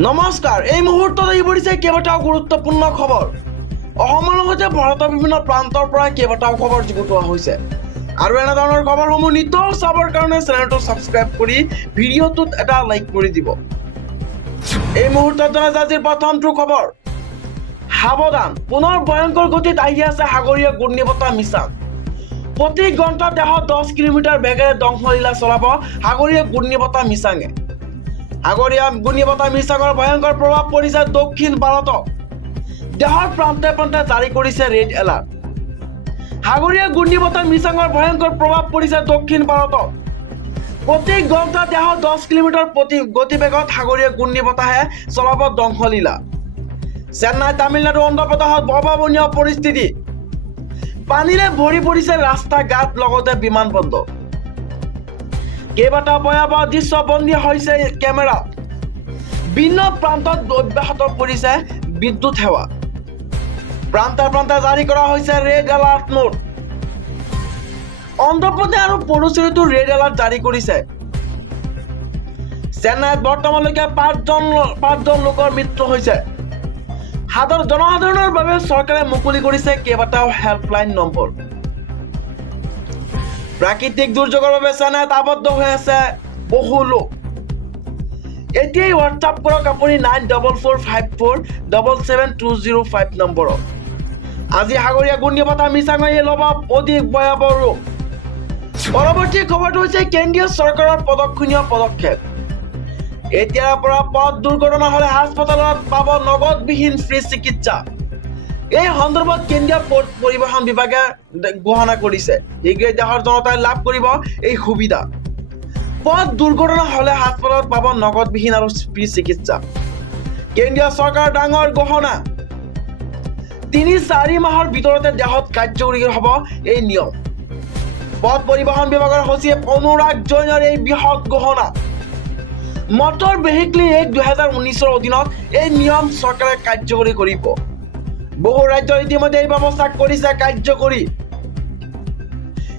নমস্কাৰ, এই মুহূৰ্তত আহি পৰিছে কেইবাটাও গুৰুত্বপূৰ্ণ খবৰ। অসমৰ লগতে ভাৰতৰ বিভিন্ন প্ৰান্তৰ পৰা কেইবাটাও খবৰ যুগুতোৱা হৈছে। আৰু এনেধৰণৰ খবৰসমূহ নিতৌ চাবৰ কাৰণে চেনেলটো ছাবস্ক্ৰাইব কৰি ভিডিঅ'টোত এটা লাইক কৰি দিব। এই মুহূৰ্তত জনাইছে আজিৰ প্ৰথমটো খবৰ। সাৱধান, পুনৰ ভয়ংকৰ গতিত আহি আছে সাগৰীয় ঘূৰ্ণীবতাহ মিছাং। প্ৰতি ঘণ্টাত 10 কিলোমিটাৰ বেগেৰে ধ্বংসলীলা চলাব সাগৰীয় ঘূৰ্ণীবতাহ মিছাঙে। সাগৰীয় ঘূৰ্ণীবতাহ মিছাঙৰ ভয়ংকৰ প্ৰভাৱ পৰিছে দক্ষিণ ভাৰতত। দেশৰ প্ৰান্তে প্ৰান্তে জাৰি কৰিছে ৰেড এলাৰ্ট। সাগৰীয় ঘূৰ্ণীবতাহ মিছাঙৰ ভয়ংকৰ প্ৰভাৱ পৰিছে দক্ষিণ ভাৰতত। প্ৰতি ঘণ্টাত 10 কিলোমিটাৰ প্ৰতি গতিবেগত সাগৰীয় ঘূৰ্ণীবতাহে চলাব ধ্বংসলীলা। চেন্নাই, তামিলনাডু, অন্ধ্ৰপ্ৰদেশত অভাৱনীয় পৰিস্থিতি। পানীৰে ভৰি পৰিছে ৰাস্তা ঘাট লগতে বিমানবন্দৰ। কেইবাটাও ভয়াৱহ দৃশ্য বন্দী হৈছে কেমেৰাত। ভিন্ন প্ৰান্তত অব্যাহত পৰিছে বিদ্যুৎ সেৱা। প্ৰান্তে প্ৰান্তে জাৰি কৰা হৈছে ৰেড এলাৰ্ট নোট। অন্ধ্ৰপ্ৰদেশ আৰু পুডুচেৰীতো ৰেড এলাৰ্ট জাৰি কৰিছে। চেন্নাইত বৰ্তমানলৈকে পাঁচজন লোকৰ মৃত্যু হৈছে। জনসাধাৰণৰ বাবে চৰকাৰে মুকলি কৰিছে কেইবাটাও হেল্পলাইন নম্বৰ। প্ৰাকৃতিক দুৰ্যোগৰ বাবে চেন্নাইত আবদ্ধ হৈ আছে বহু লোক। এতিয়াই হোৱাটছআপ কৰক আপুনি 9445477205 নম্বৰত। আজি সাগৰীয় ঘূৰ্ণীবতাহ মিছাঙে ল'ব অধিক ভয়াৱহ ৰূপ। পৰৱৰ্তী খবৰটো হৈছে কেন্দ্ৰীয় চৰকাৰৰ প্ৰদক্ষিণীয় পদক্ষেপ। এতিয়াৰ পৰা পথ দুৰ্ঘটনা হ'লে হাস্পতালত পাব নগদবিহীন ফ্ৰী চিকিৎসা। এই সন্দৰ্ভত কেন্দ্ৰীয় পৰিবহণ বিভাগে ঘোষণা কৰিছে। শীঘ্ৰেই দেশৰ জনতাই লাভ কৰিব এই সুবিধা। পথ দুৰ্ঘটনা হ'লে হাস্পতালত পাব নগদবিহীন আৰু ফ্ৰী চিকিৎসা। কেন্দ্ৰীয় চৰকাৰৰ ডাঙৰ ঘোষণা। 3-4 মাহৰ ভিতৰতে দেশত কাৰ্যকৰী হ'ব এই নিয়ম। পথ পৰিবহণ বিভাগৰ সচিব অনুৰাগ জৈনৰ এই বৃহৎ ঘোষণা। মটৰ ভেহিকল এক্ট 2019ৰ অধীনত এই নিয়ম চৰকাৰে কাৰ্যকৰী কৰিব। বহু ৰাজ্যই ইতিমধ্যে এই ব্যৱস্থা কৰিছে কাৰ্যকৰী।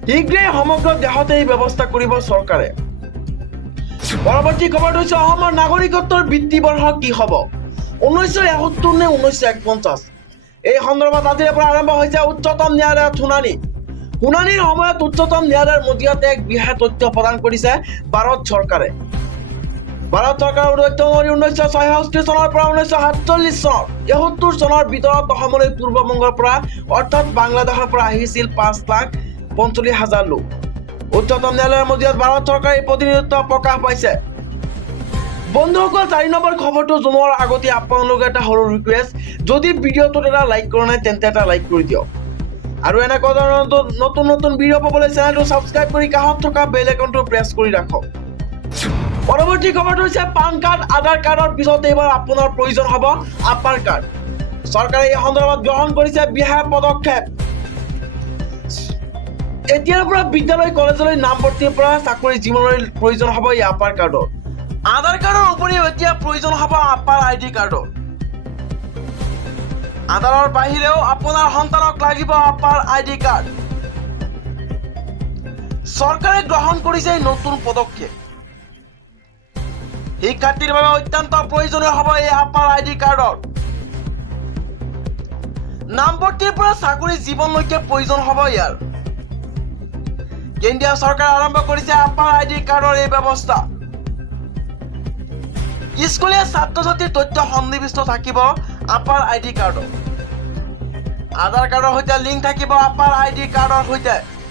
শীঘ্ৰেই সমগ্ৰ দেশতে এই ব্যৱস্থা কৰিব চৰকাৰে। পৰৱৰ্তী খবৰটো হৈছে অসমৰ নাগৰিকত্বৰ বৃত্তিবৰ্ষ কি হ'ব, 1971 নে 1949? এই সন্দৰ্ভত আজিৰে পৰা আৰম্ভ হৈছে উচ্চতম ন্যায়ালয়ত শুনানি। শুনানিৰ সময়ত উচ্চতম ন্যায়ালয়ৰ মজিয়াত এক বিশেষ তথ্য প্ৰদান কৰিছে ভাৰত চৰকাৰে। ভাৰত চৰকাৰৰ তথ্য অনুসৰি 1966 চনৰ পৰা 1947 চনৰ 71 চনৰ ভিতৰত অসমলৈ পূৰ্ববংগৰ পৰা অৰ্থাৎ বাংলাদেশৰ পৰা আহিছিল 5,45,000 লোক। উচ্চতম ন্যায়ালয়ৰ মজিয়াত ভাৰত চৰকাৰৰ এই প্ৰতিনিধিত্ব প্ৰকাশ পাইছে। বন্ধুসকল, 4 নম্বৰ খবৰটো জনোৱাৰ আগতে আপোনালোকে এটা সৰু ৰিকুৱেষ্ট, যদি ভিডিঅ'টোত এটা লাইক কৰা নাই তেন্তে এটা লাইক কৰি দিয়ক। আৰু এনেকুৱা ধৰণৰ নতুন নতুন ভিডিঅ' পাবলৈ চেনেলটো ছাবস্ক্ৰাইব কৰি কাষত থকা বেল আইকনটো প্ৰেছ কৰি ৰাখক। পৰৱৰ্তী খবৰটো হৈছে পান কাৰ্ড, আধাৰ কাৰ্ডৰ পিছত এইবাৰ আপোনাৰ প্ৰয়োজন হ'ব আপাৰ কাৰ্ড। চৰকাৰে এই সন্দৰ্ভত গ্ৰহণ কৰিছে বিশেষ পদক্ষেপ। এতিয়াৰ পৰা বিদ্যালয় কলেজলৈ নামভৰ্তিৰ পৰা চাকৰি জীৱনৰ প্ৰয়োজন হ'ব এই আপাৰ কাৰ্ডৰ। আধাৰ কাৰ্ডৰ উপৰিও এতিয়া প্ৰয়োজন হ'ব আপাৰ আইডি কাৰ্ডৰ। আধাৰৰ বাহিৰেও আপোনাৰ সন্তানক লাগিব আপাৰ আইডি কাৰ্ড। চৰকাৰে গ্ৰহণ কৰিছে এই নতুন পদক্ষেপ। শিক্ষাৰ্থীৰ বাবে অত্যন্ত প্ৰয়োজনীয় হ'ব এই আপাৰ আইডি কাৰ্ডৰ। নামভৰ্তিৰ পৰা চাকৰি জীৱনলৈকে প্ৰয়োজন হ'ব ইয়াৰ। কেন্দ্ৰীয় চৰকাৰে আৰম্ভ কৰিছে আপাৰ আইডি কাৰ্ডৰ এই ব্যৱস্থা। স্কুলীয়া ছাত্ৰ ছাত্ৰীৰ তথ্য সন্নিৱিষ্ট থাকিব আপাৰ আইডি কাৰ্ডত। আধাৰ কাৰ্ডৰ সৈতে লিংক থাকিব আপাৰ আইডি কাৰ্ডৰ সৈতে।